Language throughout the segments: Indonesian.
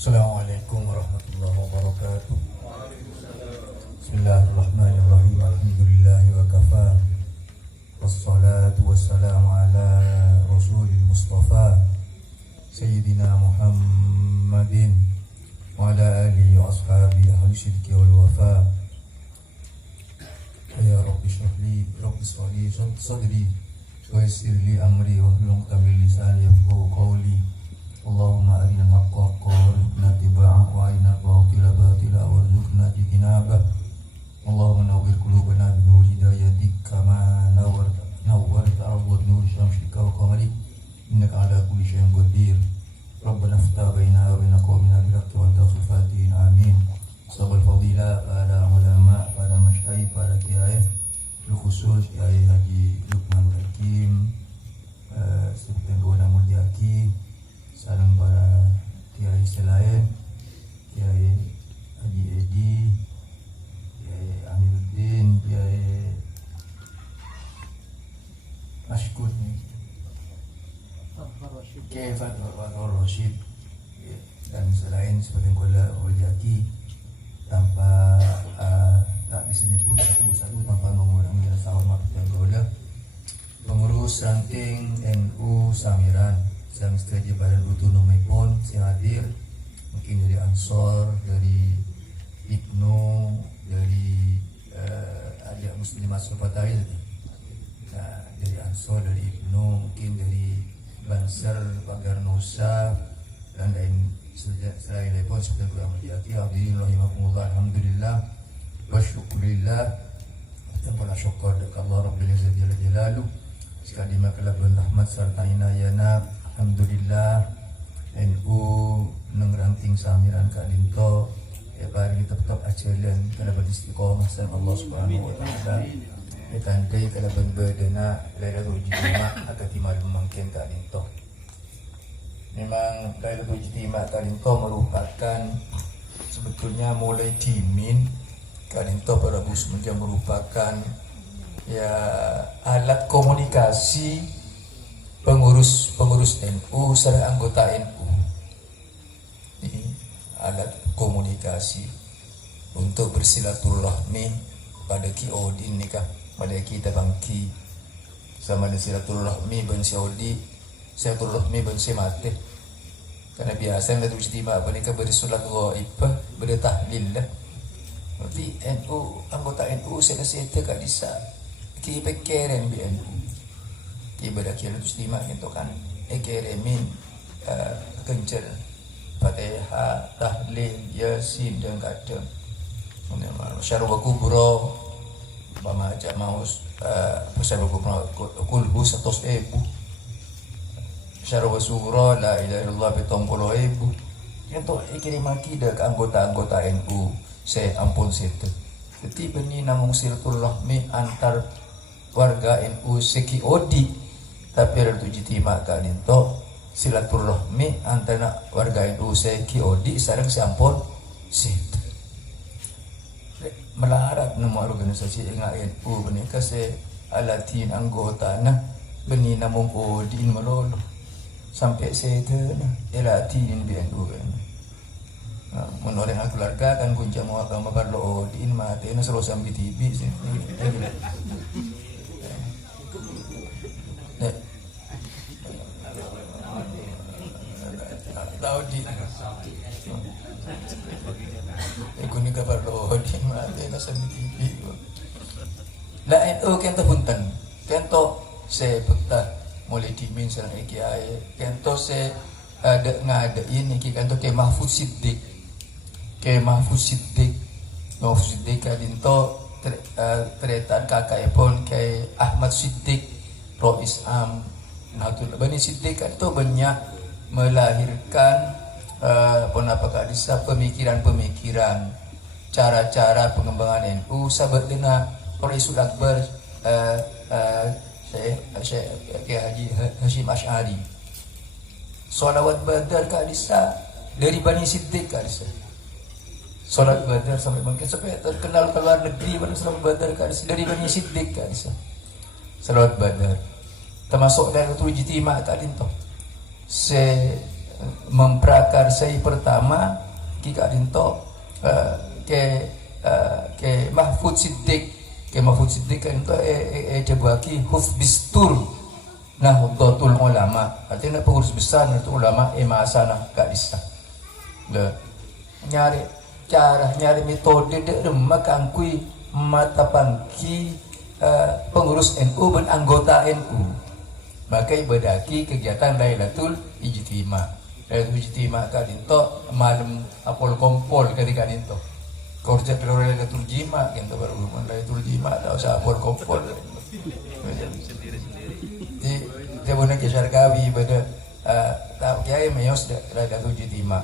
Assalamualaikum warahmatullahi wabarakatuh. Bismillahirrahmanirrahim. Alhamdulillahi wa kafa. Wassalatu wassalamu ala rasulil mustafa Sayyidina Muhammadin wa ala alihi wa ashabihi ahli syirki wal wafa. Ya Rabbi syrahli sadri wa yassir li amri wa hlul 'uqdatam min lisani yafqahu qawli. Allahumma arina al-haqqa haqqan warzuqna ittiba'ahu wa arina al-batila batila warzuqna ijtinabah. Allahumma nawwir qulubana bi nur hidayatik kama nawwarta arda nur syamsika wa qamarika innaka ala kulli syai'in qadir. Rabbana iftah bainana wa bain qawmina bil haqqi wa anta khairul fatihin. Amin. Sabal fadila pada ulama, pada masyayikh, pada kiai, khusus Kiai Haji Lukman Hakim, serta Gona Mulyaki, salam para kiai selain, Kiai Haji Edi, Kiai Amiruddin, Kiai Ashkur ni, Kiai Fathur Rashid, dan selain seperti Gona Mulyaki, tanpa tak bisa nyebut satu-satu tanpa mengurangi rasa hormat yang berdoa. Pengurus ranting NU Samiran yang setuju badan otonom pun saya hadir, mungkin dari Ansor, dari Ibnu, dari ajak Muslim masuk partai, dari Ansor, dari Ibnu, mungkin dari Banser, Pagar Nusa, dan lain selain pun seperti Guru Mulyaki. Hadirin rahimakumullah, alhamdulillah wa syukurillah, dan pula syukur dekat Allah Rabbil Izzati Jalla Jalaluh. Sekali makalah bulan rahmat serta inayana, alhamdulillah NU nengranting samiran Kak Dinto ya bari tetap ajalan kalau beristiqomah sama Allah Subhanahu wa taala. Ditandai kalau berbedana Lailatul Ijtima atau timal mungkin Kak Dinto. Memang Lailatul Ijtima Kak Dinto merupakan sebetulnya mulai dimin Kak Dinto pada semenjak merupakan ya alat komunikasi pengurus NU serta anggota NU. Ini alat komunikasi untuk bersilaturahmi pada Ki Odin nikah pada kita bangki sama ada silaturahmi ben si Odi, silaturahmi ben si mati. Karena biasa ada ijtima mereka bersolat ghaibah, bertahlil lah. Berarti NU anggota NU selesai tak bisa ki pekeren bi NU. Ibadah kita ijtima itu kan ekeremin kencel Fatihah, tahlil, yasin dan kadang syarwa kubro bama aja mau syarwa kubro kulbu 100,000 syarwa surah la ilaha illallah 70,000 itu kirim akidah ke anggota-anggota NU saya ampun situ. Jadi benih namung silaturahmi antar warga NU seki odi, tapi ada tujuh tima Kak Dinto silaturahmi antara warga NU seki odi sareng sampun situ. Melarat nama organisasi NU benih kase alatin anggota nah benih namung odi melolo sampai situ nah alatin BNU kan. Menoleh keluarga kan kunci mau agama perlu diin mati ini selalu sambil TV sih. Tahu di. Ikuni kabar lo diin mati ini sambil TV. Lah itu kento punten, kento saya betah mulai dimin serang EKI, kento saya ada ngada ini kento ke Mahfuz Siddiq. Mahfuz Siddiq Kak Dinto teretan kakak pun ke Ahmad Siddiq Rois Am Nahdlatul Bani Siddiq itu banyak melahirkan apakah bisa pemikiran-pemikiran cara-cara pengembangan NU sahabat dengan Raisul Akbar saya Haji Hashim Ash'ari Salawat Badar Kak Disa dari Bani Siddiq Kak Disa Salat Badar sampai mungkin sampai terkenal ke luar negeri pada Salat Badar Kak Disa dari Bani Siddiq Kak Disa Salat Badar termasuk Lailatul Ijtima Kak Dinto memprakarsai pertama kita dinto ke Mahfud Siddiq kan itu jabaki hufbistur Nahdlatul Ulama, artinya pengurus besar itu ulama masana gak bisa nyari metode makangkui mata pangki pengurus NU dan anggota NU. Maka ibadaki kegiatan Lailatul Ijtima kadinto malam apol kompol ketika kadinto. Korja pero Lailatul Jima gitu baru Lailatul Jima ada usah apol kompol. Di jabona kisar kawi pada tahu kiai mayos Lailatul Ijtima.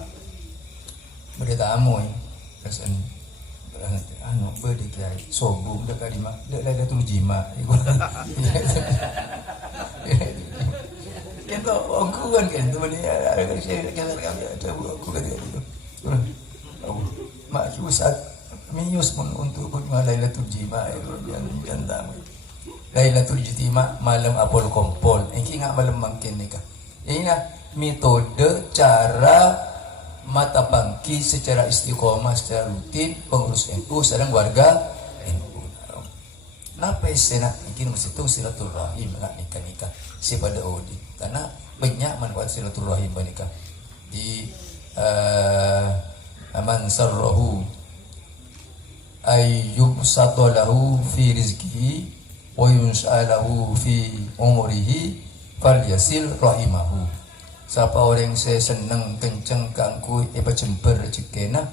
Beda tamu kesan beda kiai sobu dekat di mak Lailatul Jima. Kita aku kan teman dia ada saya kami ada aku kan itu mak usah mius pun untuk Lailatul Jima itu yang tamu Lailatul Ijtima malam apol kompol ini nggak malam mungkin nikah ini metode cara mata pangki secara istiqomah secara rutin pengurus NU sedang warga NU. Napa istilah mungkin mesti itu silaturahim nggak nikah si pada audit karena banyak manfaat silaturahim nikah di man sarrahu ayyub satolahu fi rizkihi wa yunsalahu fi umurihi falyasil rahimahu. Siapa orang saya senang kenceng kangku jember rezekina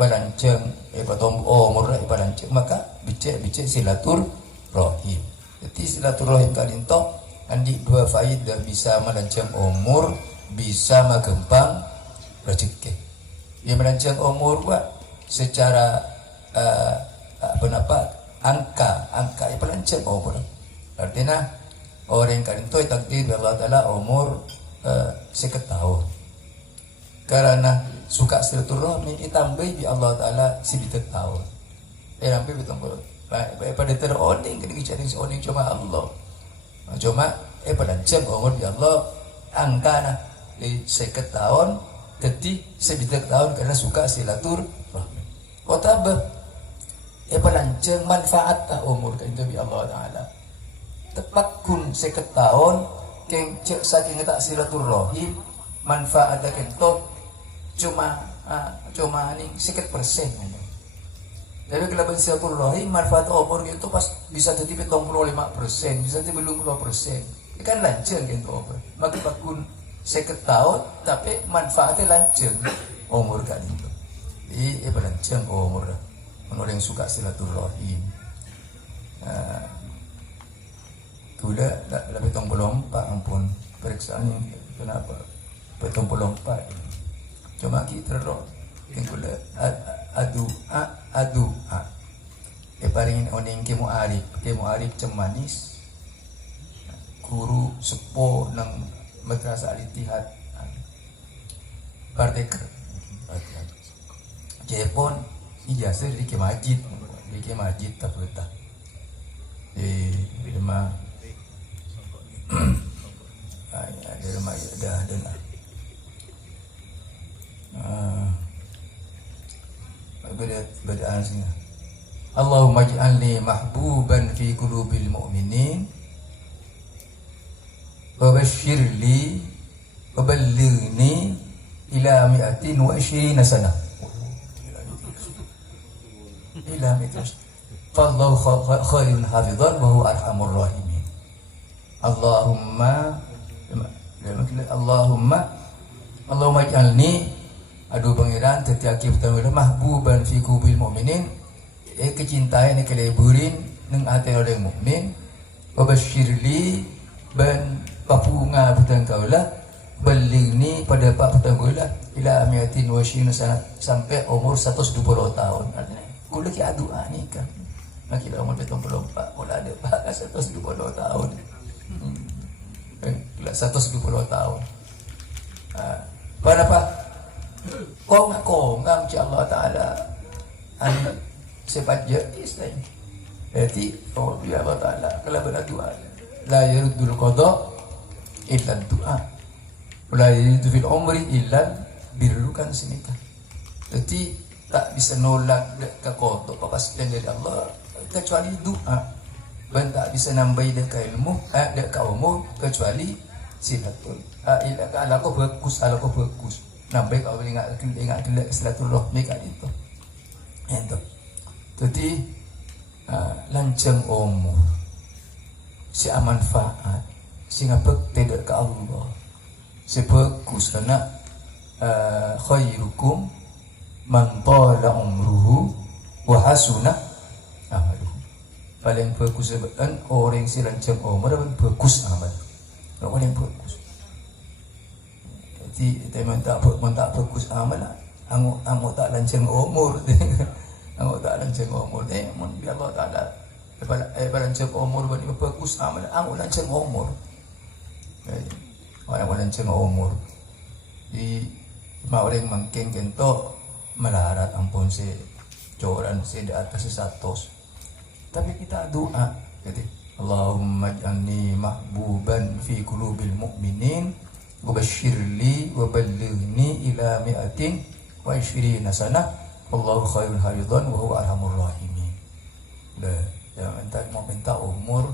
palanceng patom umur palanceng maka bice silaturahim. Jadi silaturahim kadinto andi dua faedah bisa melanceng umur bisa magempang rezeki. Dia melanceng umur secara pendapat angka palanceng umur. Artinya orang kadinto takdir Allah Taala umur 50 tahun karena suka silaturahmi ditambah di Allah Taala 10 tahun sampai betul pada teroning kena bicara seorang cuma Allah cuma pada jam umur di Allah angka di 50 tahun jadi 10 tahun karena suka silaturahmi kota pada jam manfaat umur kan itu di Allah Taala tepat kun 50 tahun keng cek saking tak silaturahim manfaatnya kento cuma nih 1% aja. Tapi kalau silaturahim manfaat umur itu pas bisa jadi 75%, bisa jadi belum 20%. Ini kan lanceng kento umur. Maka bakun 50 tahun tapi manfaatnya lanceng umur kan itu. Jadi lanceng umur. Orang yang suka silaturahim. Sudah lebih tong 24 ampun periksaan kenapa petong 24 cuma kita roh yang kula adu paringin oning kemo arif cemanis guru sepo nang madrasah Al-Ittihad Bardeker Jepon ijazah di kemajid tak betah di rumah ada rumah ada berdaan sini Allahumma ij'alni mahbuban fi qulubil mu'minin wa basyirli wa ballighni ila 120 sana ila mi'atin fallahu khairun hafizan wa huwa arhamur rahimin Allahumma ij'alni aduh pangeran tetiaki pertama mahbuban fi qulubil mu'minin kecintaan yang keleburin neng hati orang mukmin wa basyirli ban papunga putan kaulah beling pada pak putan kaulah ila amiatin wa sana sampai umur 120 tahun artinya kudu ki doa nikah nak kira umur 74 udah ada pak 120 tahun 120 tahun pada pak kong si Allah Ta'ala sifat jais lain jadi ya Allah Ta'ala kalau berdoa la yaruddul qada illa doa la yajidu fil umri illa birrukan sinikah. Jadi tak bisa nolak ke kotor kepastian dari Allah kecuali doa. Dan tak bisa nambah dekat ilmu, dekat umur kecuali silatul. Ala ko bagus. Nambah kau ingat silaturahmi kat itu. Itu. Jadi lancang umur, si manfaat, si ngabek tidak ke Allah, si bagus karena khairukum man tala umruhu wa hasuna amaluhu. Paling bagus sebetulnya orang si lancang umur paling bagus amal. Paling bagus. Jadi teman tak bagus amal, angguk tak lancang umur. Angguk tak lancang umur. Mun bi Allah Taala lancang umur bani bagus amal, angguk lancang umur. Orang lancang umur. Di orang mungkin kento melarat ampun si coran si di atas 100. Tapi kita doa, jadi Allahumma ij'alni mahbuban fi qulubil mu'minin wa basyirli wa ballighni ila mi'atin wa 20 sanah wallahu khairul hafizan wa huwa arhamur rahimin. Jangan minta umur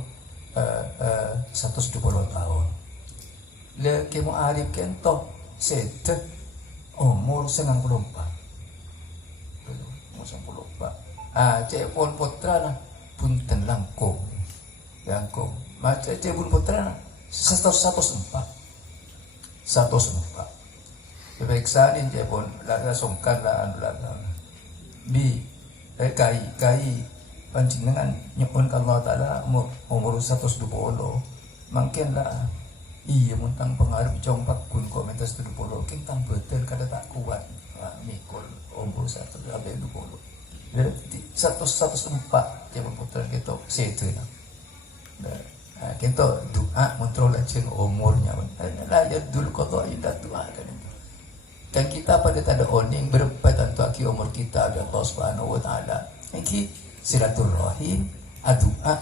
120 tahun. Le kemo arif kento sete umur 94. Umur 94. Cek pun putra nah punten langkung macam cebun putra 104 pepeksanin cebun lada songkan lah bi kai pancingan nyepun Allah Ta'ala umur 120 mungkin lah iya muntang pengaruh jongpak kun komentar 120 kintang betul kada tak kuat mikul umur 120 104 dia berputar kita setu kita doa kontrol aja umurnya lah ya dulu kau indah doa kan kita pada tada oning berapa tentu aki umur kita ada Allah Subhanahu Wa Taala ini silaturahim doa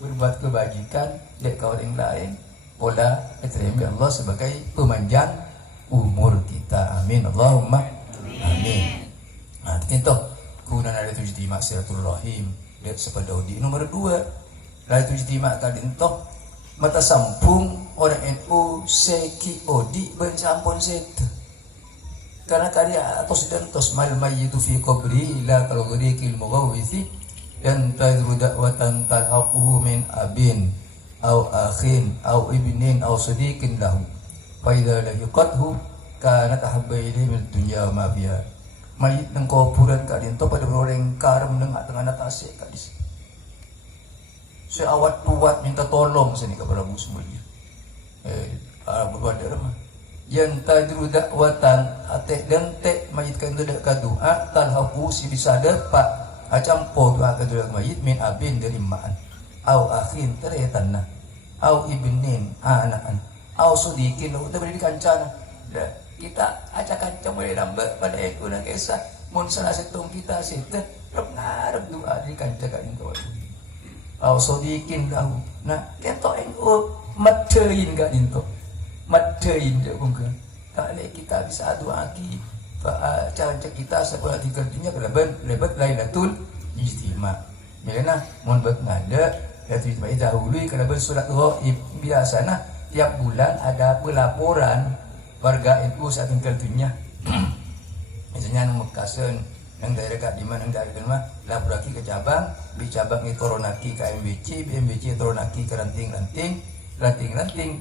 berbuat kebajikan dek kau orang lain pola terima Allah sebagai pemanjang umur kita amin Allahumma amin. Nah kita kuna ada ijtima silaturahim lihat sepada di nomor 2 ada ijtima kadintok mata sampung orang NU seki odi bercampur set karena karya atau sedantos mal mayyitu fi qabri la kalau gurikil mughawisi dan tadru da'watan talhaquhu min abin au akhin au ibnin au sadiqin lahu fa idza lahiqathu kanat ahabba ilayhi min dunya ma fiha. Mayit ng kuburan ka din to pada orang karam ng atang anatase ka dis. Si awat tuwat minta tolong sini kepada Prabu semuanya. Berbada mah. Yang tadru dakwatan ate dan te mayit ka itu dak doa talhafu si bisa dapat acampo doa ka doa mayit min abin dari maan. Au akhin teretan na. Au ibnin anaan. Au sudikin udah beri kancana. Kita acakan mulai nambah pada ekor nak kisah mun salah setong kita sete ngarep doa di kancakan itu au sodikin lahu nah keto eno matein ka into matein dia bukan kali kita bisa doa ki cara kita sekolah di kerjanya lebat lailatul ijtima milena mun bet ngada ya ijtima dahulu kana surat ghaib biasana tiap bulan ada pelaporan warga NU saat tinggal dunia misalnya yang Mekasen yang daerah kat di mana yang daerah mah laporaki ke cabang di cabang itu toronaki ke MBC BMBC toronaki ke ranting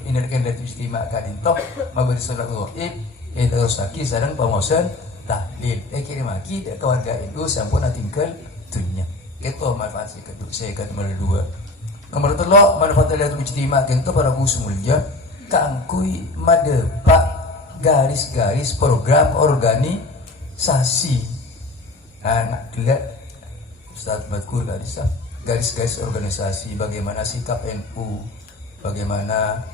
ini kan dari istimewa kadintok mabari salat ghaib terus lagi sareng pamosan tahlil kirim lagi ke warga NU sampun tinggal dunia itu manfaat saya kat nomor 2 nomor 3 manfaat dari istimewa itu para bu semulja kangkui madepak garis-garis program organisasi anak lihat Ustaz Badkur garis-garis organisasi bagaimana sikap NU bagaimana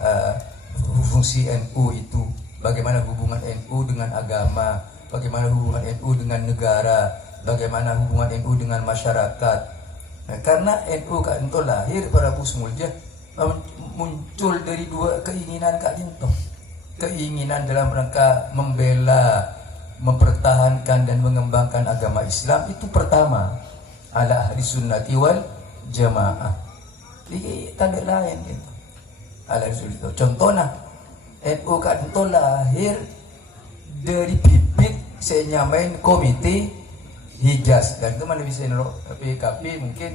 fungsi NU itu bagaimana hubungan NU dengan agama bagaimana hubungan NU dengan negara bagaimana hubungan NU dengan masyarakat karena NU kan itu lahir para bu semulja muncul dari dua keinginan Kak Dinto keinginan dalam rangka membela, mempertahankan dan mengembangkan agama Islam itu pertama ala ahli sunnati wal jamaah. Jadi tanda lain gitu. Ala itu contohnya NU kan itu lahir dari bibit saya nyamain komite Hijaz, dan itu mana bisa PKP mungkin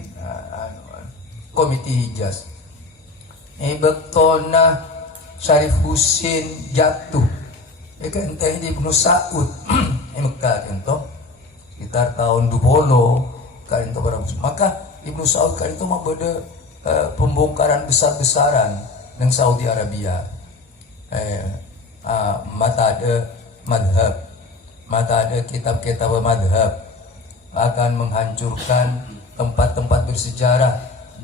komite Hijaz. Betona Syarif Husin jatuh. Kan di Ibnu Saud Mekah itu sekitar tahun 20 kan itu berapa. Maka Ibnu Saud kan itu membeda pembongkaran besar-besaran ng Saudi Arabia. Mata ada madhab, mata ada kitab-kitab madhab, akan menghancurkan tempat-tempat bersejarah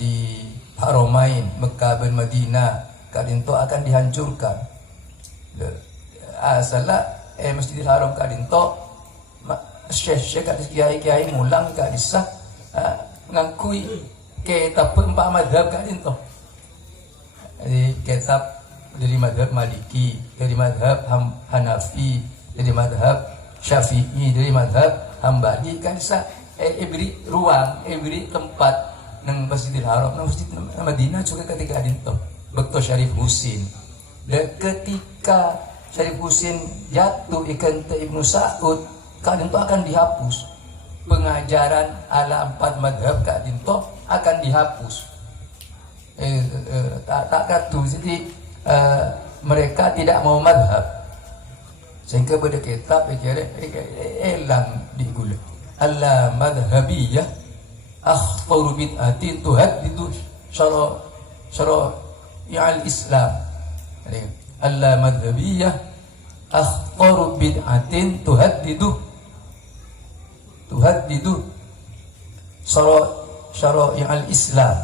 di Haramain Mekah dan Madinah. Kadinto akan dihancurkan. Asalah Masjidil Haram kadinto syekh-syekh kiai-kiai mulang kadisah ngakui kitab empat madhab kadinto. Jadi kitab dari madhab Maliki, dari madhab Hanafi, dari madhab Syafi'i, dari madhab Hambali kadisah beri ruang, beri tempat nang Masjidil Haram, nang Masjid Madinah juga ketika adinto Bekto Syarif Husin. Dan ketika Syarif Husin jatuh ikan ke Ibnu Saud, kadinto akan dihapus. Pengajaran ala empat madhab kadinto akan dihapus. Tak katu. Jadi mereka tidak mau madhab. Sehingga pada kitab elang digula. Allah madhabiyah akhtaru bid'atin tuhaddidu syara'i al-Islam. Allah madhabiyah akhtaru bid'atin tuhaddidu syara'i al-Islam.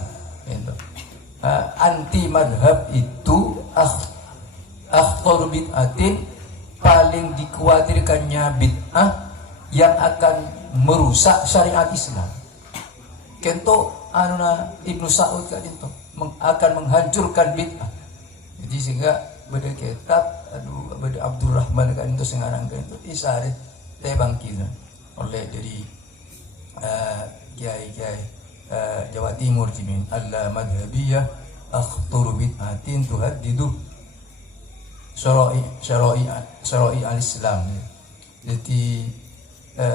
Anti madhab itu akhtaru bid'atin, paling dikhawatirkannya bid'ah yang akan merusak syariat Islam. Kento anuna Ibnu Saud kadinto akan menghancurkan bid'ah. Jadi sehingga beda kitab beda Abdurrahman kadinto sengarang kadinto isare tebangkina oleh dari kiai-kiai Jawa Timur jimin alla madhabiyah akhturu bid'atin tuhaddidu syara'i al-Islam. Jadi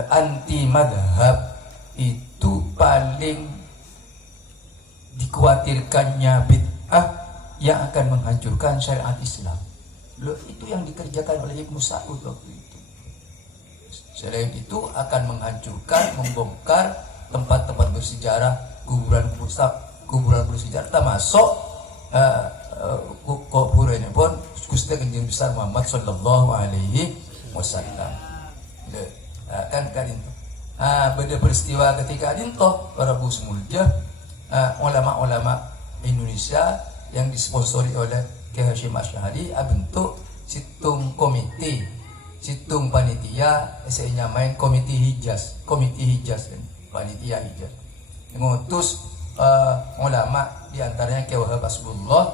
anti madhab itu paling dikhawatirkannya bid'ah yang akan menghancurkan syariat Islam. Loh, itu yang dikerjakan oleh Ibnu Saud waktu itu. Selain itu akan menghancurkan, membongkar tempat-tempat bersejarah, kuburan bersejarah, termasuk kuburannya pun Gusti Kanjeng besar Muhammad sallallahu alaihi wasallam. Kan itu. Beda peristiwa ketika dinto para bus mulja ulama-ulama Indonesia yang disponsori oleh Kiai Hasyim Asy'ari bentuk situng komite, situng panitia saya main komite Hijaz kan, panitia Hijaz ngutus ulama diantaranya Kiai Wahab Hasbullah,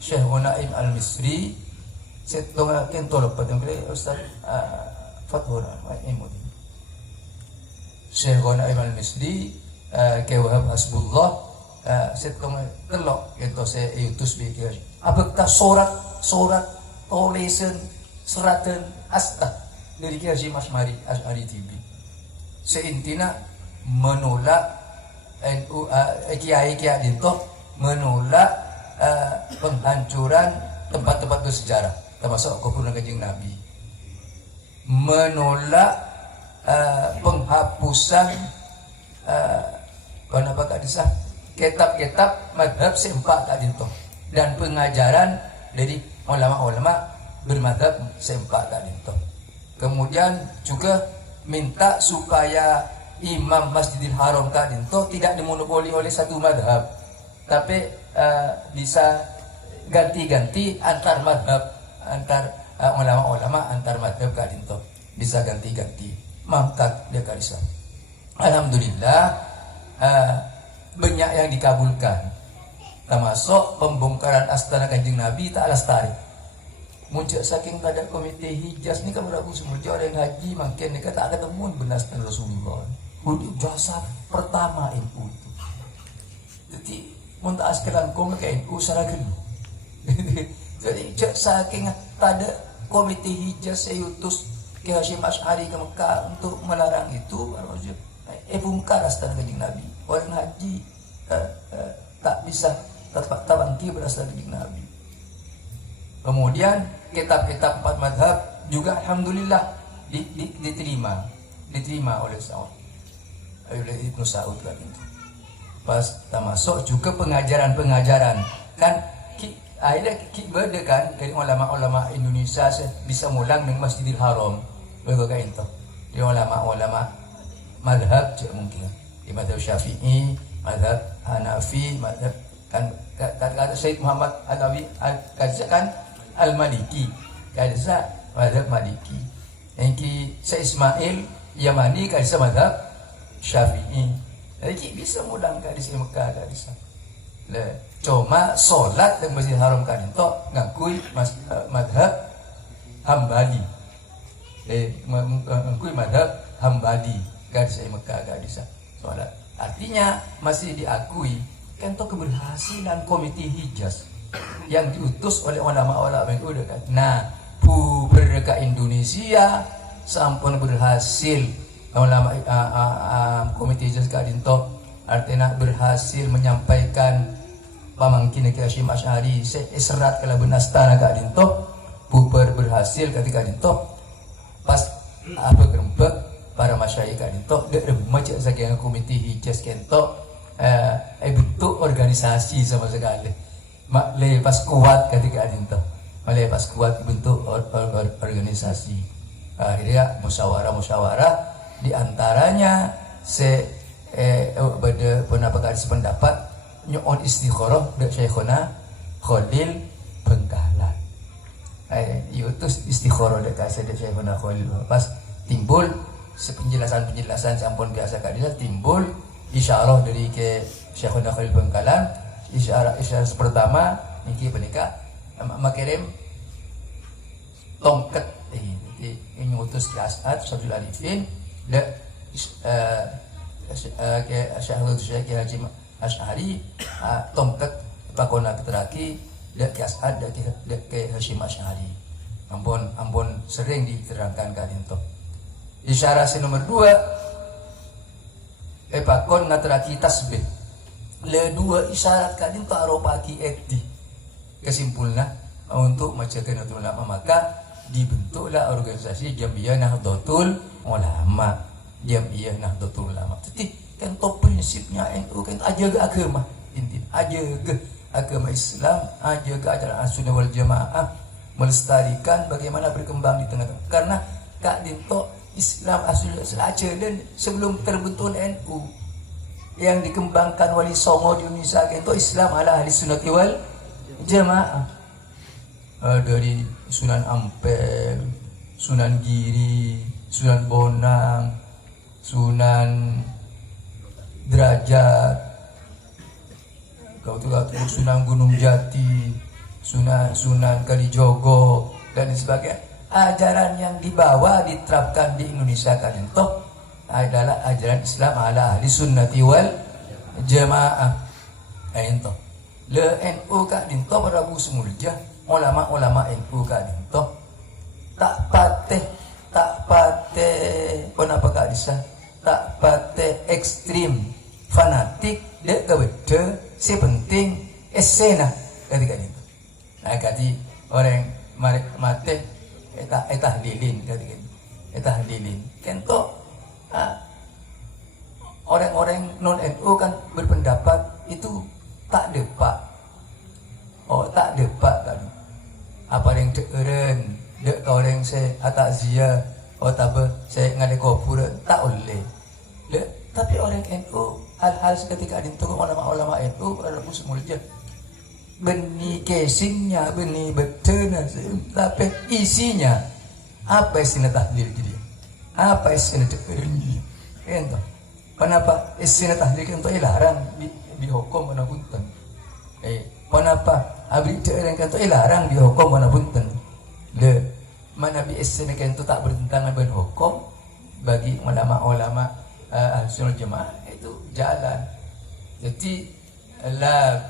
Syekh Naim Al-Misri, situng kentol pada Ustaz Fathur Imud, Syekh Naim Al-Misri, Kiai Wahab Hasbullah, situng telok itu saya utus bikin apakah surat tulisan seratan asta dari Kiai Hasyim Asy'ari TV seintina menolak NU kiai-kiai itu menolak penghancuran tempat-tempat bersejarah termasuk kuburan Kanjeng Nabi, menolak penghapusan kitab-kitab madhab sempak tadi itu dan pengajaran dari ulama-ulama bermadhab sempak tadi itu. Kemudian juga minta supaya imam Masjidil Haram tadi itu tidak dimonopoli oleh satu madhab, tapi bisa ganti-ganti antar madhab, antar ulama-ulama antar madhab tadi itu bisa ganti-ganti. Mangkat dia karisa. Alhamdulillah banyak yang dikabulkan, termasuk pembongkaran Astana Kanjeng Nabi tak lestari. muncul saking tada komite hijaz ni kan Prabu Sumulja orang haji makin ni kata ketemu benas dan Rasulullah. Untuk jasa pertama NU itu. Jadi muntah askelan kau ke NU saragel. Jadi saking tada komite hijaz saya utus ke Hashim Asy'ari ke Mekah untuk melarang itu, bungkar astana Kanjeng Nabi. Orang haji tak bisa terbangki berasal dari Nabi. Kemudian kitab-kitab 4 madhab juga alhamdulillah diterima oleh Ibnu Saud lagi. Pas termasuk juga pengajaran kan akhirnya beda kan dari ulama-ulama Indonesia bisa mulang dengan Masjidil Haram begitu itu. Dari ulama-ulama madhab mungkin di madhab Syafi'i, madhab Hanafi, madhab kan kata Syed Muhammad Alawi kan Al-Maliki, kata madhab Maliki. Yang Syed Ismail Yamani kata madhab Syafi'i. Jadi bisa mulang kata di Mekah kata. Cuma solat dan Masjid Haram kan itu ngakui madhab Hambali. Ngakui madhab Hambali kata di Mekah kata solat. Artinya masih diakui untuk keberhasilan komite hijaz yang diutus oleh ulama-ulama yang udah kan. Nah, berkat Indonesia sampun berhasil ulama komite hijaz kadinto artinya berhasil menyampaikan pamangkin ke Hashim Asy'ari serat kala benastana kadinto berhasil ketika kadinto pas apa gerembek para masyayikh kadinto dek remaja saking komite hijaz kento bentuk organisasi sama sekali. Mak lepas kuat ketika adinto. Lepas kuat bentuk organisasi. Akhirnya musyawarah di antaranya pada pendapat nyon istikharah dek Syekhona Khalil Bengkalan. Itu istikharah dek Syekhona Khalil pas timbul penjelasan sampun biasa kadina timbul isyarah dari ke Syekhona Khalil Bengkalan. Isyarah pertama niki penika makirim tongkat ini ngutus ke As'ad Syabdul Arifin dek ke Syekh Hashim Asy'ari tongkat pakona keteraki dek ke As'ad dek ke Hashim Asy'ari. Ampun sering diterangkan kali itu. Isyarah nomor 2 pakon ngateraki tasbih. Le 2 isyarat kadin tak ropaki eti. Kesimpulnya untuk macakan ulama maka dibentuklah organisasi Jam'iyah Nahdlatul Ulama. Jam'iyah Nahdlatul Ulama. Jadi kan top prinsipnya NU kan ajaga agama. Inti ajaga agama Islam, ajaga ajaran Ahlussunnah wal Jamaah, melestarikan bagaimana berkembang di tengah-tengah. Karena Kak Dinto Islam Ahlussunnah dan sebelum terbentuk NU yang dikembangkan Wali Songo di Indonesia itu Islam ala Ahlussunnah wal Jamaah. Dari Sunan Ampel, Sunan Giri, Sunan Bonang, Sunan Derajat, Sunan Gunung Jati, Sunan Kalijogo dan sebagainya. Ajaran yang dibawa diterapkan di Indonesia kan itu adalah ajaran Islam ala ahli sunnati wal jamaah. Ento le NU ka dinto Prabu Sumulja ulama-ulama NU ka dinto tak pateh kenapa ka bisa tak pateh ekstrim fanatik dek kabede si penting esena ketika itu. Nah kati orang mate etah lilin ketika itu etah lilin kento. Orang-orang non NU kan berpendapat itu tak depak. Tak depak kan. Apa yang deren, dek orang saya atakziah, tabe saya ngade kubur tak boleh. Tapi orang NU hal-hal seketika dinturun ulama-ulama NU Prabu Sumulja. Benih casingnya, benih betena, tapi isinya apa isinya tahlil jadi? Apa isinya tekernya? Ento. Kenapa isinya tahlil itu larang dihukum mana punten? Kenapa abdi tekereng itu larang dihukum mana punten? mana biasa itu tak bertentangan dengan hukum bagi ulama-ulama Ahlussunnah Jamaah itu jalan. Jadi la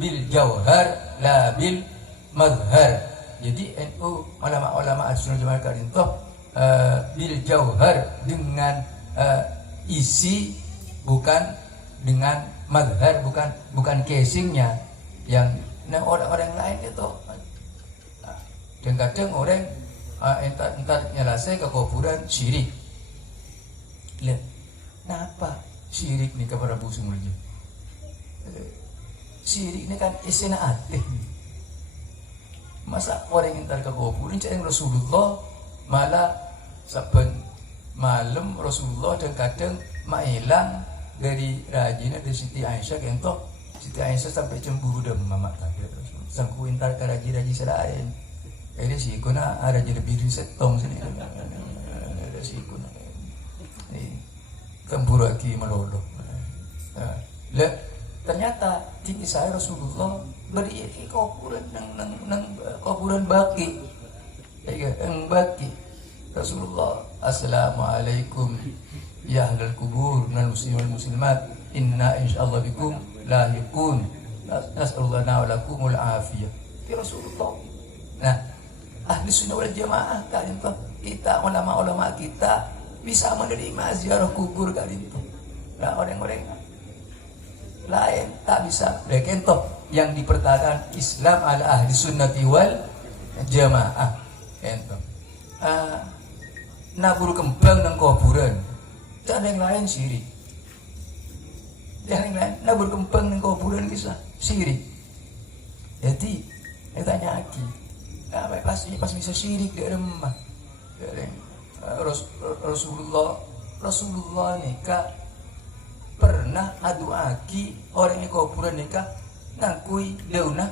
bil jauhar la bil mazhar. Jadi NU ulama-ulama Ahlussunnah Jamaah karinto bil jauhar dengan isi, bukan dengan mazhar, bukan casingnya. Yang orang-orang lain itu kadang orang entar nyelesai ke kuburan syirik. Lihat, kenapa syirik nih kepada Bu Sumuljo? Syirik ini kan isena ateh. Masa orang entar ke kuburan cak Rasulullah malah saben malam Rasulullah dan kadang mailang dari rajinnya dari Siti Aisyah kentok Siti Aisyah sampai cemburu dan mamak tadi sangku entar ke raji-raji selain. Ini sih kuna ada jadi biru setong sini. Ada sih kuna. Ini cemburu lagi melolo. Ternyata tinggi saya Rasulullah beri kuburan nang kuburan baki. Yang baki. Rasulullah, assalamualaikum ya ahlal kubur minal muslimin wal muslimat, inna insyaallah bikum lahiqun, nas'alullah wa lakumul afiyah. Ya Rasulullah. Nah, ahli sunnah wal jamaah kali itu kita ulama-ulama kita bisa menerima ziarah kubur kali itu. Nah, orang-orang lain tak bisa. Bekentoh yang dipertahankan Islam ala ahli sunnati wal jamaah. Ento. Nabur kembang dan kuburan. Tak ada yang lain syirik. Yang lain nabur kembang dan kuburan bisa syirik. Jadi saya tanya lagi, pas bisa syirik dia remah. Rasulullah nikah pernah adu aki orang yang kuburan nikah ngakui daunah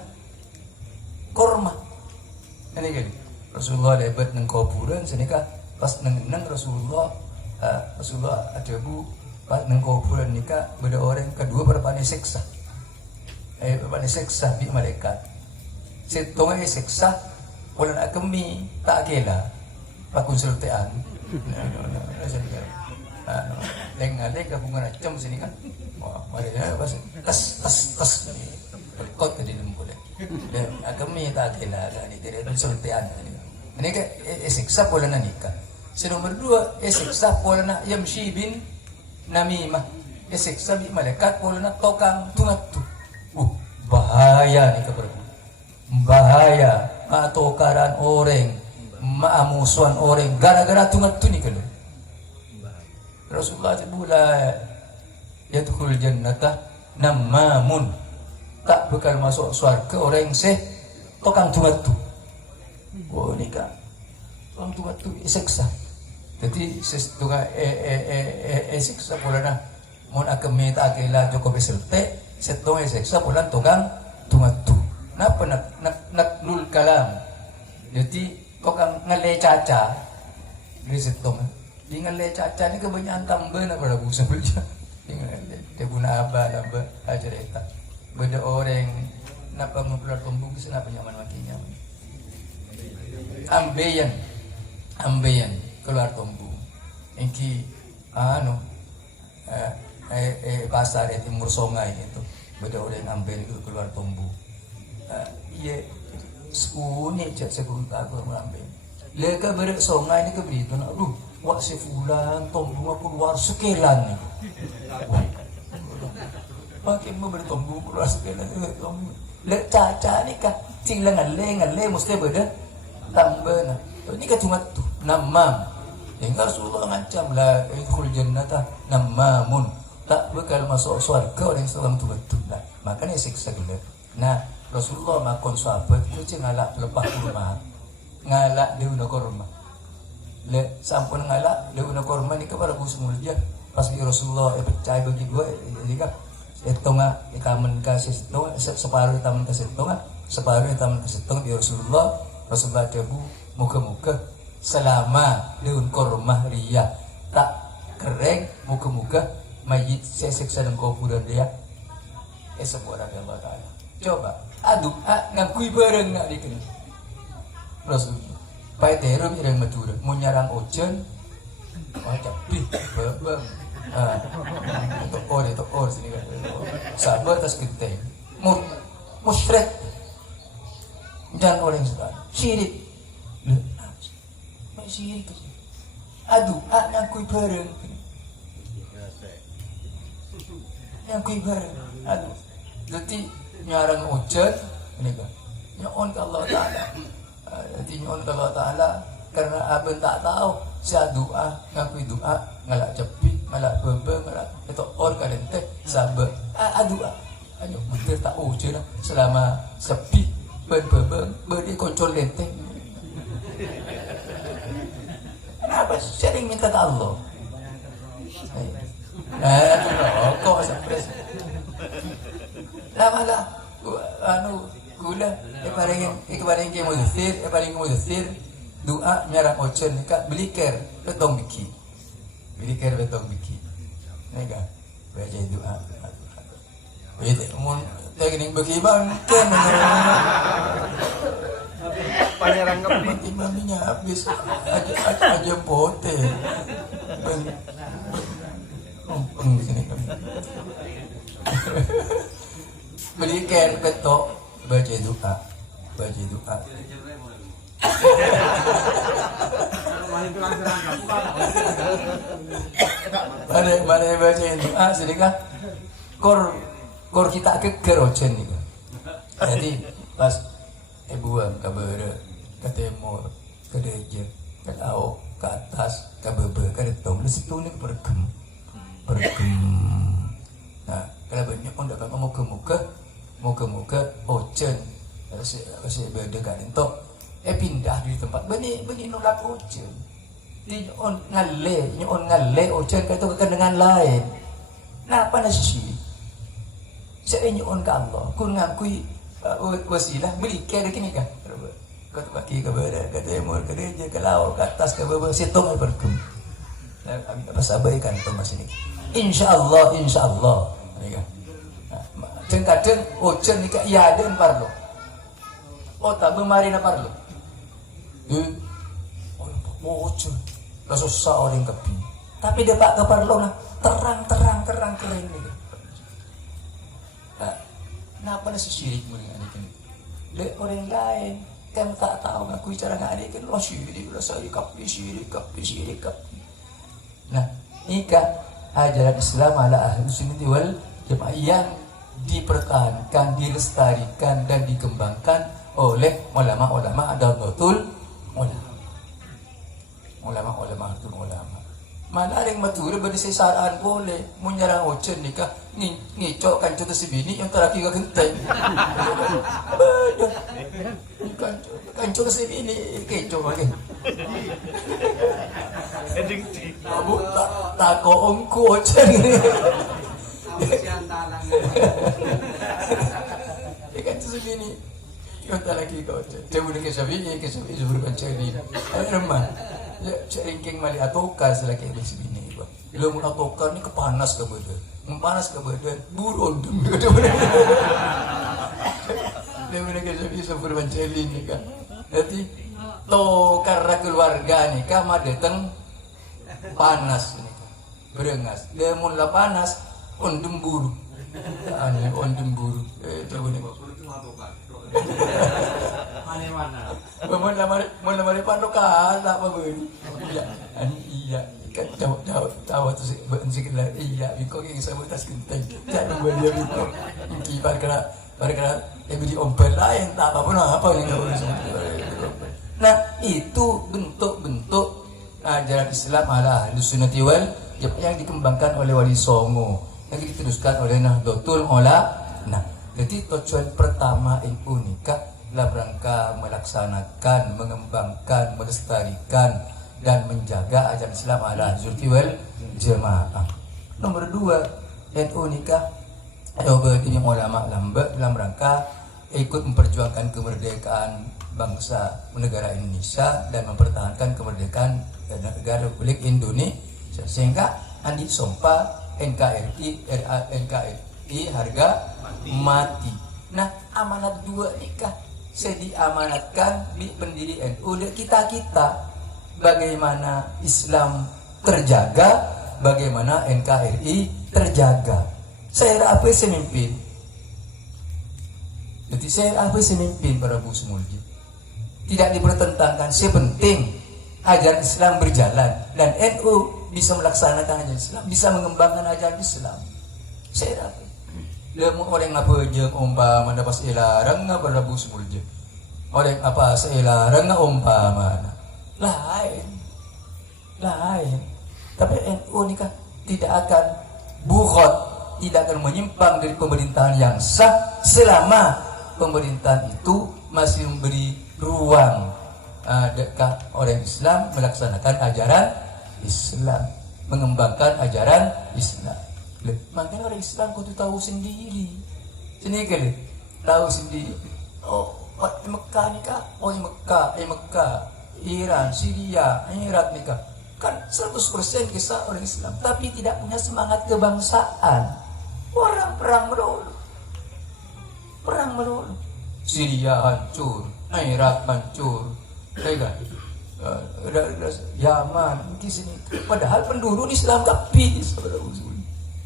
korma. Ini gini, Rasulullah lebat nang kuburan senikah pas nang Rasulullah ada bu pas nang kuburan nikah beda orang kedua berpani seksa. Berpani seksa di malaikat. Setongnya seksa ulan akemi tak kela pakun seltean. Leng gabungan acam sini kan. Wah, mari ya pas tas berkot ke dalam boleh. Dan akemi tak kela kan tidak seltean. Ini kan seksa pola nikah. Nomor 2, seksa pola na yamshi bin namimah. Seksa bi malaikat pola na tokang tungatu. Bahaya nih kepada bahaya matokaran orang maamusuan orang gara-gara tungatu nih kan. Rasulullah sebula yadkhul jannata namamun, tak bakal masuk surga orang seh tokang tungatu. Oh ini kan tokang tungatu seksa. Jadi sesuatu seksa pula na mun akemi tak kela Joko beselte setong seksa pula tukang tungatu. Napa nak lul kalam. Jadi tukang ngale caca di setong. Di ngale caca ni kebanyakan tambah na pada busa belja. Dia guna apa napa ajareta. Beda orang napa mempelar tumbung sana penyaman makinya. Ambeyan keluar tumbung. Engki pasar timur sungai itu. Beda orang ambil itu keluar tumbung. Iya sekunik jak sekunta aku mengambil. Leka berak sungai ni keberito na aduh wak sefulan tumbung aku keluar sekelan ni. Pakai mau bertumbung keluar sekelan ni tumbung. Lek caca ni kah cinglang ngale mesti beda tambah na. Ini kan cuma tu namam. Yang Rasulullah ngancam la ikhul jannata namamun, tak bakal masuk surga orang Islam tu betul lah. Makanya siksa gila. Nah Rasulullah makon sahabat itu ngalak lepas kurma, ngalak dia una kurma. Le sampun ngalak dia una kurma ni kepada busung mulja. Pas Rasulullah percaya bagi dua, jadi kan etonga itaman kasih etonga separuh itaman kasih etonga separuh itaman kasih etonga di Rasulullah debu muka selama deun kormah ria tak kering muka mayit seseksa dan kuburan dia sebuah dari Allah Ta'ala. Coba aduk ngakui bareng nak dikini Rasulullah. Pai terum ireng Madura, mau nyarang ojen, macam bih, bebeng. Itu or sini kan. Sabar atas genteng. Musyrik. Dan orang sekarang syirik. Syirik. Aduh, ngakui bareng. Ngakui bareng. Aduh. Jadi nyarang ojen, ini kan. Nyon ke Allah Ta'ala. Jadi nyon ke Allah Ta'ala karena abang tak tahu saya doa ngakui doa ngalak cepit ngalak bebeng ngalak itu or kalian teh sabar doa ayo betul tak ujian selama sepi bebeng beri kontrol lenteng kenapa sering minta ke Allah kok sampai lama gula paling mudasir doa nyarang ocen ka beliker betong biki nega baca doa itu mun teknik bagi bang kan Panyerang ngepi timbangannya habis aja pote di sini beliker betok baca doa Mana baca doa sedekah kor kita keker ojen nih. Jadi pas buang ke bere, ke timur, ke dejer, ke laut, ke atas, ke bebe, ke detong, di situ nih bergem. Nah, kalau banyak pun dapat muka ojen, si beda kan itu. Pindah di tempat beni nolak ojen. Di nyon ngalle ojen ka itu kekendengan lain. Nah, apa nasi? Saya nyon ka Allah, kun ngakui wasilah beliker kini kan. Kata bagi ke barat, ke timur, ke deja, ke laut, ke atas, ke bawah, situng bergem. Nah, kami apa sabaikan itu mas ini. Insyaallah. Ini kan. Kadang ojen ni ka iya den parlo. Oh, tak bemari na parlo. Ojen. Susah orang kepi. Tapi dia pak keparlo na terang kering ni. Kenapa nasi syirik mengenai ini? Orang lain kan tak tahu ngaku cara ngani kan syirik syirik. Nah, ini ajaran Islam ala ahli sunnah wal jamaah yang dipertahankan, dilestarikan dan dikembangkan oleh ulama-ulama adatul ulama. Mana ring mature berdisesaraan boleh menyerang ojen nikah ngicok kan contoh sebini yang terakhir ke genteng. Kan contoh sebini kecok lagi. Abu tak ongku ojen. Kan contoh sebini yang terakhir ke ojen. Coba ke sebini suruh pencari. Remah. Ya, ceringking mali atokan selagi ada sebini ibu. Bila mun atokan ni kepanas ke badan, buron dum. Dia mereka bisa bermenceli ni kan. Jadi to karena keluarga ni kan datang panas ni. Berengas. Dia mun la panas ondem buru. Ondem buru. Coba ni. Mana? Mau lamari pano kala apa beri? Iya, kan tahu tu sikit lah. Iya, biko yang sebut tas genteng. Jangan beli biko. Kibar kena beli ompel lain tak apa pun apa yang kau Nah, itu bentuk-bentuk ajaran Islam ala ahli sunnati wal yang dikembangkan oleh Wali Songo, yang diteruskan oleh Nahdlatul Ulama. Nah, jadi tujuan pertama itu nikah dalam rangka melaksanakan, mengembangkan, melestarikan dan menjaga ajaran Islam ala sunnati wal jamaah. Nomor 2, NU nikah berarti ulama dalam rangka ikut memperjuangkan kemerdekaan bangsa negara Indonesia dan mempertahankan kemerdekaan negara Republik Indonesia, sehingga andi sompa NKRI harga mati. Nah, amanat 2 nikah saya diamanatkan di pendiri NU kita bagaimana Islam terjaga, bagaimana NKRI terjaga. Saya apa saya mimpin? Jadi saya apa saya mimpin para Bu Sumulji? Tidak dipertentangkan, sepenting ajaran Islam berjalan dan NU bisa melaksanakan ajaran Islam, bisa mengembangkan ajaran Islam. Saya apa? Lemu orang apa je umpama dapat ilarang ngapa para Bu Sumulji? Orang apa seilarang nga umpama? Lain. Tapi NU ini kan tidak akan bukhot, tidak akan menyimpang dari pemerintahan yang sah selama pemerintahan itu masih memberi ruang dekat orang Islam melaksanakan ajaran Islam, mengembangkan ajaran Islam. Makanya orang Islam kudu tahu sendiri. Sini kali tahu sendiri. Oh, Mekah ni kah? Oh, Mekah, Iran, Syria, Irak ni kah? Kan 100% kisah orang Islam, tapi tidak punya semangat kebangsaan. Orang perang melulu. Syria hancur, Irak hancur, kan? Yaman di sini. Padahal penduduk Islam kapi,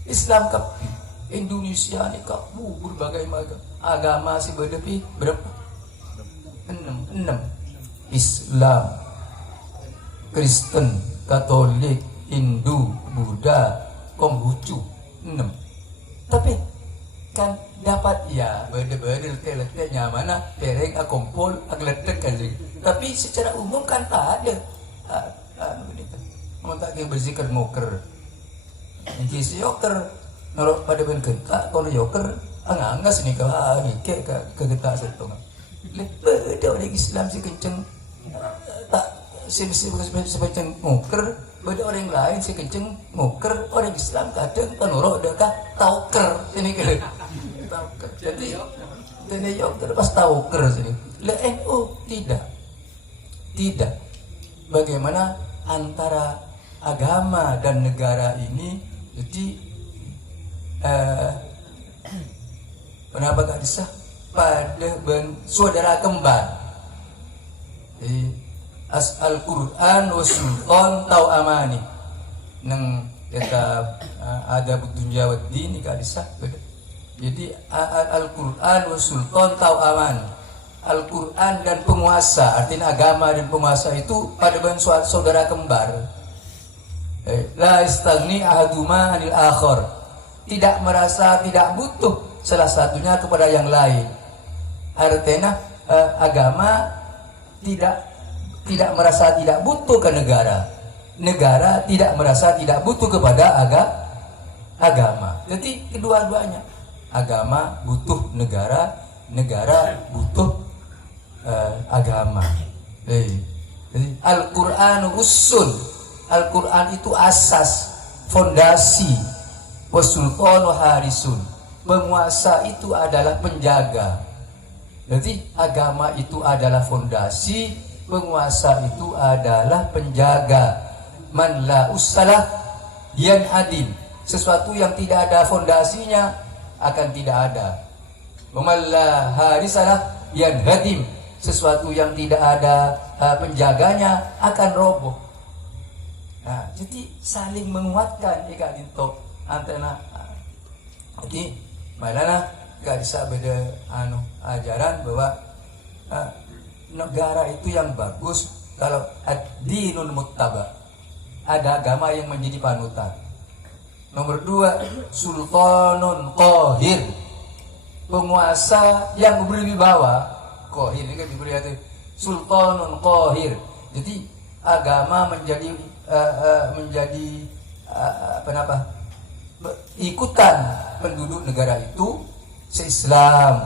Islam kapi. Indonesia ni kapu berbagai macam agama si berdepi berapa? 6. Islam, Kristen, Katolik, Hindu, Buddha, Konghucu 6. Tapi kan dapat ya beda-beda letak-letaknya mana tereng akumpul agletek aja. Tapi secara umum kan tak ada. Mau tak kira berzikir ngoker. Yang si yoker norok pada ben kentak kalau yoker angas ni kau ni ke kegetak satu. Beda orang Islam si kenceng tak seperti ngoker. Beda orang lain si kenceng ngoker. Orang Islam kadang tanurok dekat tauker ini ke. Tauker. Jadi dan yoker pas tauker sini. NU tidak. Bagaimana antara agama dan negara ini? Jadi kenapa gak disah pada saudara kembar? Jadi Al-Quran wa Sultan tau amani nang kita ada dunia wa din gak disah. Jadi Al-Quran wa Sultan tau amani. Al-Quran dan penguasa, artinya agama dan penguasa itu pada saudara kembar. La istagni ahaduma anil akhar. Tidak merasa tidak butuh salah satunya kepada yang lain. Artinya agama tidak merasa tidak butuh ke negara. Negara tidak merasa tidak butuh kepada agama. Jadi kedua-duanya. Agama butuh negara, negara butuh agama. Jadi Al-Quran usul. Al-Quran itu asas, fondasi. Wasultan harisun. Penguasa itu adalah penjaga. Jadi agama itu adalah fondasi, penguasa itu adalah penjaga. Man la usalah yan adil. Sesuatu yang tidak ada fondasinya akan tidak ada. Man la harisalah yan hadim. Sesuatu yang tidak ada penjaganya akan roboh. Nah, jadi saling menguatkan jika dintok antena. Jadi mana gak bisa beda ajaran bahwa negara itu yang bagus kalau ad-dinul muttaba, ada agama yang menjadi panutan. Nomor 2, sultanun qahir, penguasa yang berwibawa. Qahir ini kan diberi arti sultanun qahir. Jadi agama menjadi ikutan penduduk negara itu. Se-Islam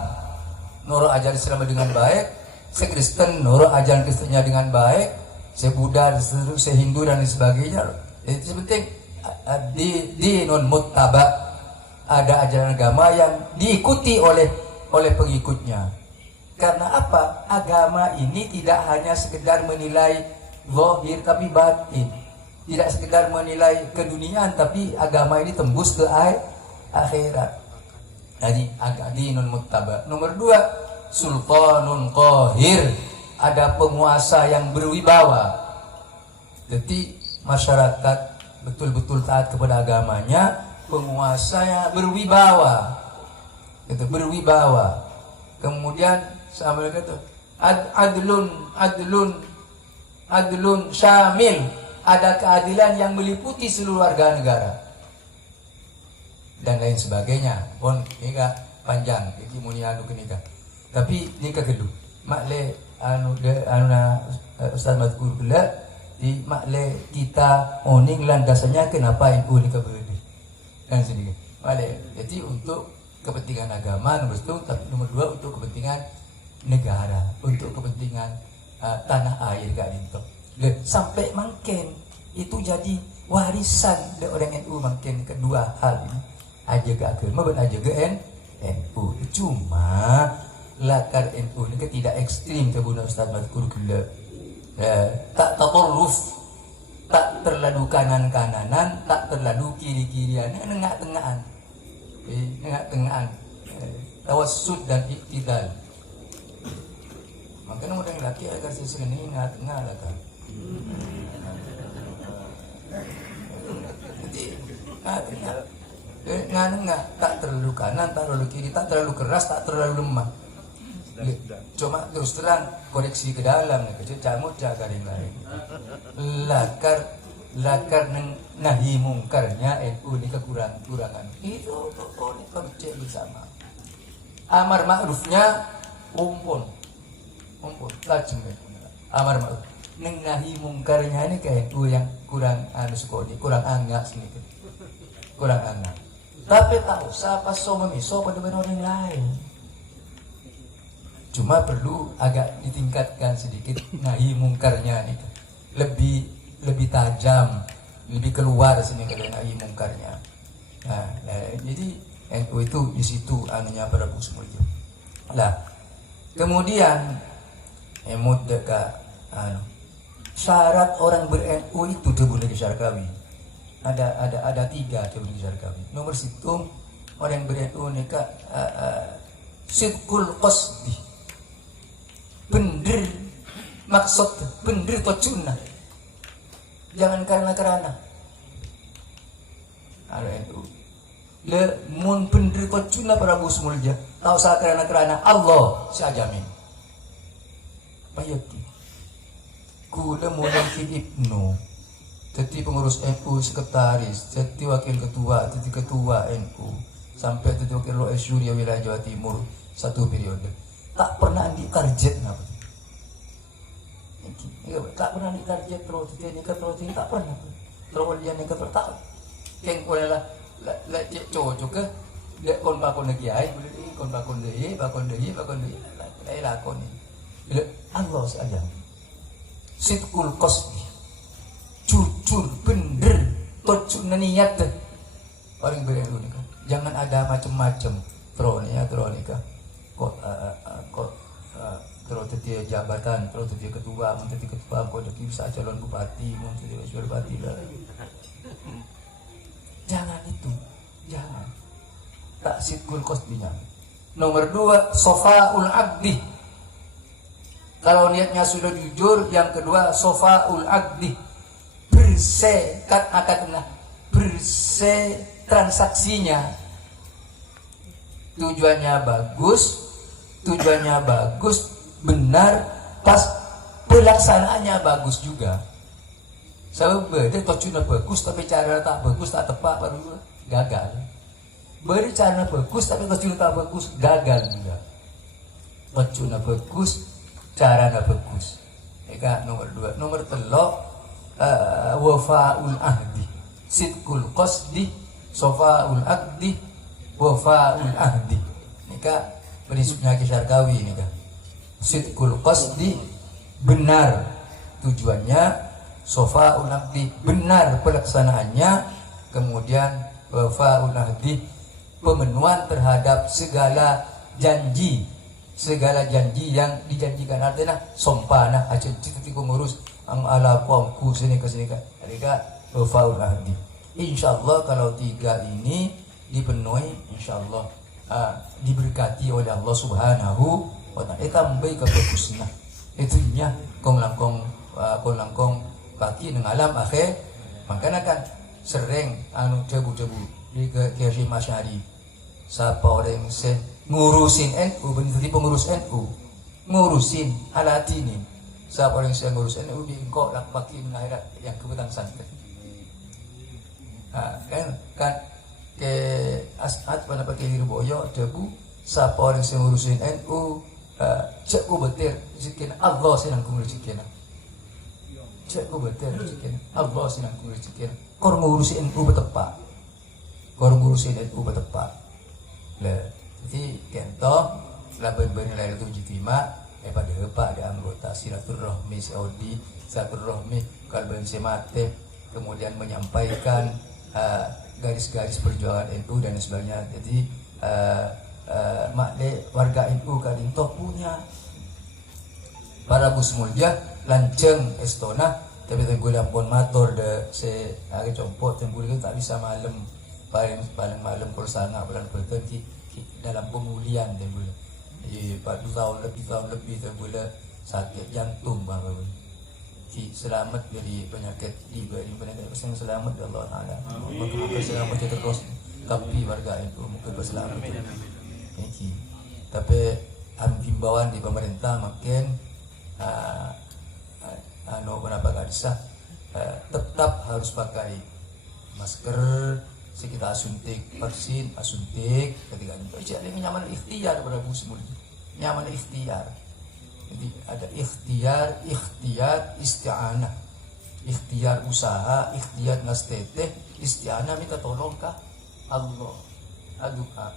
nurut ajaran Islam dengan baik, se-Kristen nurut ajaran Kristennya dengan baik, se-Buddha, se-Hindu dan sebagainya. Itu penting di non muttaba, ada ajaran agama yang diikuti oleh pengikutnya. Karena apa? Agama ini tidak hanya sekedar menilai zahir tapi batin. Tidak sekedar menilai keduniaan, tapi agama ini tembus ke akhirat. Jadi agak dinul muttaba. Nomor 2, sultanun qahir, ada penguasa yang berwibawa. Jadi masyarakat betul-betul taat kepada agamanya, penguasa yang berwibawa. Itu berwibawa. Kemudian sama kata adlun syamil, ada keadilan yang meliputi seluruh warga negara dan lain sebagainya. Pun nikah panjang iki muni anu kenika. Tapi nikah kedua makle Ustaz Mazkur pula di makle kita oning landasannya kenapa NU nikah berde dan sedikit makle. Jadi untuk kepentingan agama nomor 1, tapi nomor 2 untuk kepentingan negara, untuk kepentingan tanah air gak itu. Sampai makin itu jadi warisan dari orang NU makin kedua hal ini. Aja ke agama dan aja ke NU. Cuma lakar NU ini tidak ekstrim kebunuh Ustaz Mazkur gula. Tak tatorruf, tak terlalu kanan-kananan, tak terlalu kiri-kirian, tengah-tengahan. Tengah-tengahan. Tawassud dan iktidal. Makanya orang lelaki agar sesuai ini tengah lah kan. Jadi tengah tak terlalu kanan, tak terlalu kiri, tak terlalu keras, tak terlalu lemah. Cuma terus terang koreksi ke dalam nih, camut jaga yang lain. Lakar nahi mungkarnya NU ini kekurangan. Itu kocek bersama. Amar ma'rufnya umpun lajeng amar ma'ruf. Nahi mungkarnya ini kayak NU yang kurang sekolah, kurang anggap sedikit. Kurang anggap. Tapi tak usah pas memiso pada orang lain. Cuma perlu agak ditingkatkan sedikit nahi mungkarnya nih. Lebih tajam, lebih keluar sini kalau nahi mungkarnya. Nah, jadi NU itu di situ anunya pada Busmuljo. Lah, kemudian emut dekat syarat orang ber-NU itu boleh disyarkawi. Ada 3 boleh disyarkawi. Nomor 1 orang ber-NU nikah sidqul qasdi. Bener maksud, bener tujuan. Jangan karena ada NU. Le mun bener tujuan para Busmulja. Tahu salah karena Allah siajamin. Payati. Kula mulai Ibnu. Jadi pengurus NU sekretaris, jadi wakil ketua, jadi ketua NU, sampai jadi wakil Rois Syuriah wilayah Jawa Timur 1 periode. Tak pernah ditarget apa? Tak pernah ditarget terus ini tak pernah. Terus dia nikah tak. Keng lah cocok ke? Dia kon bakon lagi ay, boleh kon bakon deh, lakon ni. Allah saja. Sidqul qasdi. Jujur bener tujuan niat orang berendu nikah. Jangan ada macam-macam tronika. Terus jadi jabatan, terus jadi ketua, menjadi ketua, kau jadi bisa calon bupati, mau jadi wakil bupati lah. Jangan itu, jangan. Tak sidqul qasdinya. Nomor 2, sofaul abdi. Kalau niatnya sudah jujur, yang kedua sofaul abdi. Bersekat akadnya, transaksinya. Tujuannya bagus, benar, pas pelaksanaannya bagus juga. Sebab dia tujuannya bagus tapi cara tak bagus, tak tepat, baru gagal. Beri cara bagus tapi tujuannya tak bagus, gagal juga. Tujuannya bagus, caranya bagus. Eka nomor 2. Nomor 3, wafaul ahdi. Sidqul qasdi, sofaul ahdi, wafaul ahdi. Eka prinsipnya Syarkawi ini kan. Sidqul qasdi, benar tujuannya, sofaul ahdi, benar pelaksanaannya, kemudian wafaul ahdi, pemenuhan terhadap segala janji yang dijanjikan. Artinya sompana aja titik ngurus ang ala kaumku sini ke sini kan. Mereka wafaul ahdi. Insyaallah kalau 3 ini dipenuhi, insyaallah diberkati oleh Allah Subhanahu Wata tambay ka fokus na. Itu nya kong langkong kaki nang alam akhir makanya kan sering cebu-cebu di Kiai Masyari siapa orang sen ngurusin NU bener pengurus NU ngurusin halati ini siapa orang sen ngurus NU di engkau lak pakai akhirat yang kebetulan santri kan ke asat pada pakai Lirboyo cebu siapa orang sen ngurusin NU cek betul zikin Allah senang ngurusin cek betul zikin Allah senang ngurusin kor ngurusin NU betepak kor ngurusin NU betepak lah jadi kento laban bernilai 75 pada apa ada anggota silaturahmi Saudi silaturahmi kalban semate kemudian menyampaikan garis-garis perjuangan NU dan sebagainya jadi makde warga NU kadinto punya para bus mulia lanceng estona tapi tenggu lampon motor de se hari compot tenggu tak bisa malam paling malam persanga bulan perten dalam pemulihan tenggu jadi 4 tahun lebih tenggu sakit jantung bang selamat dari penyakit liver ini penyakit yang selamat ya Allah Taala moga selamat terus tapi warga NU mungkin berselamat tapi himbauan di pemerintah makin kenapa gak bisa tetap harus pakai masker sekitar suntik vaksin asuntik ketika itu jadi nyaman ikhtiar pada semua nyaman ikhtiar jadi ada ikhtiar isti'anah ikhtiar usaha ikhtiar ngastete isti'anah minta tolong kah Allah aduha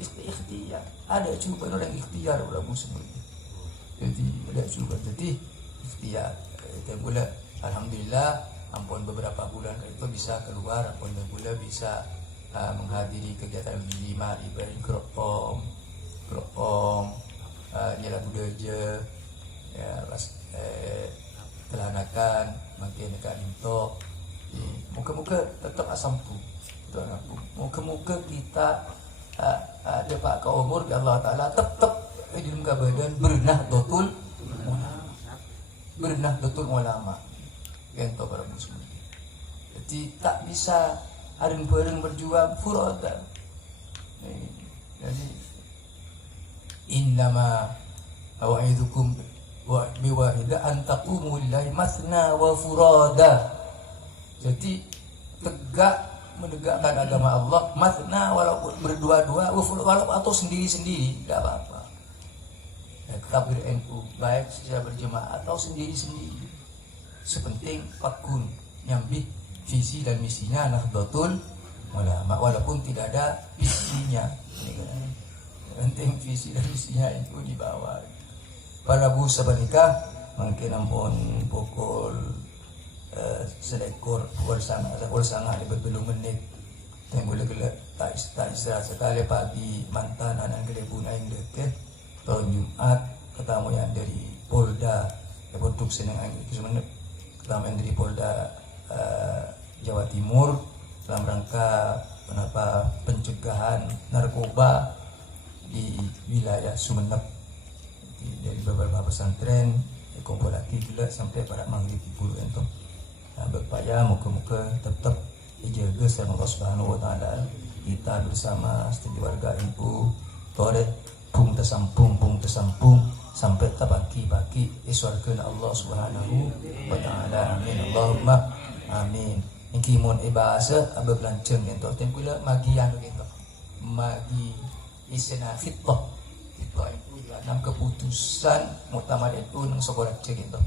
ikhtiar ada juga orang ikhtiar pada semua jadi ada juga jadi ikhtiar itu boleh alhamdulillah ampun beberapa bulan itu bisa keluar ampun bulan bisa menghadiri kegiatan lima ibadah keropom nyala budaya ya pas telanakan makin dekat into muka-muka tetap asampu muka-muka kita ada pak ke umur ke Allah Ta'ala tetap di muka badan bernah betul ulama gento para muslim jadi tak bisa bareng berjuang furada jadi innama awaidukum wa biwahida an taqumu lillahi masna wa furada jadi tegak menegakkan agama Allah masna walaupun berdua-dua walaupun atau sendiri-sendiri tidak apa-apa takbir NU baik secara berjemaah atau sendiri-sendiri sepenting fakun nyambi visi dan misinya Nahdlatul Ulama walaupun tidak ada visinya penting visi dan misinya itu dibawa para bu sabanika mungkin ampun pukul selekor bersama ada berbelum menit yang boleh gelap tak istirahat sekali pagi mantan anak gelebun aing deket tahun Jumat ketemu yang dari Polda untuk senang itu sebenarnya ketemu yang dari Polda Jawa Timur dalam rangka pencegahan narkoba di wilayah Sumeneb dari beberapa pesantren kumpul lagi juga sampai pada maghrib puluh itu berupaya muka-muka tetap dijaga sama Allah Subhanahu Wa Taala kita bersama setiap warga NU tore pung tersampung sampai tabaki iswarkan Allah Subhanahu Wa Taala amin Allahumma amin iki mon ibasa abe belanceng ento tempula magi anu gitu magi isena khitbah itu enam keputusan muktamar itu nang sekolah cek gitu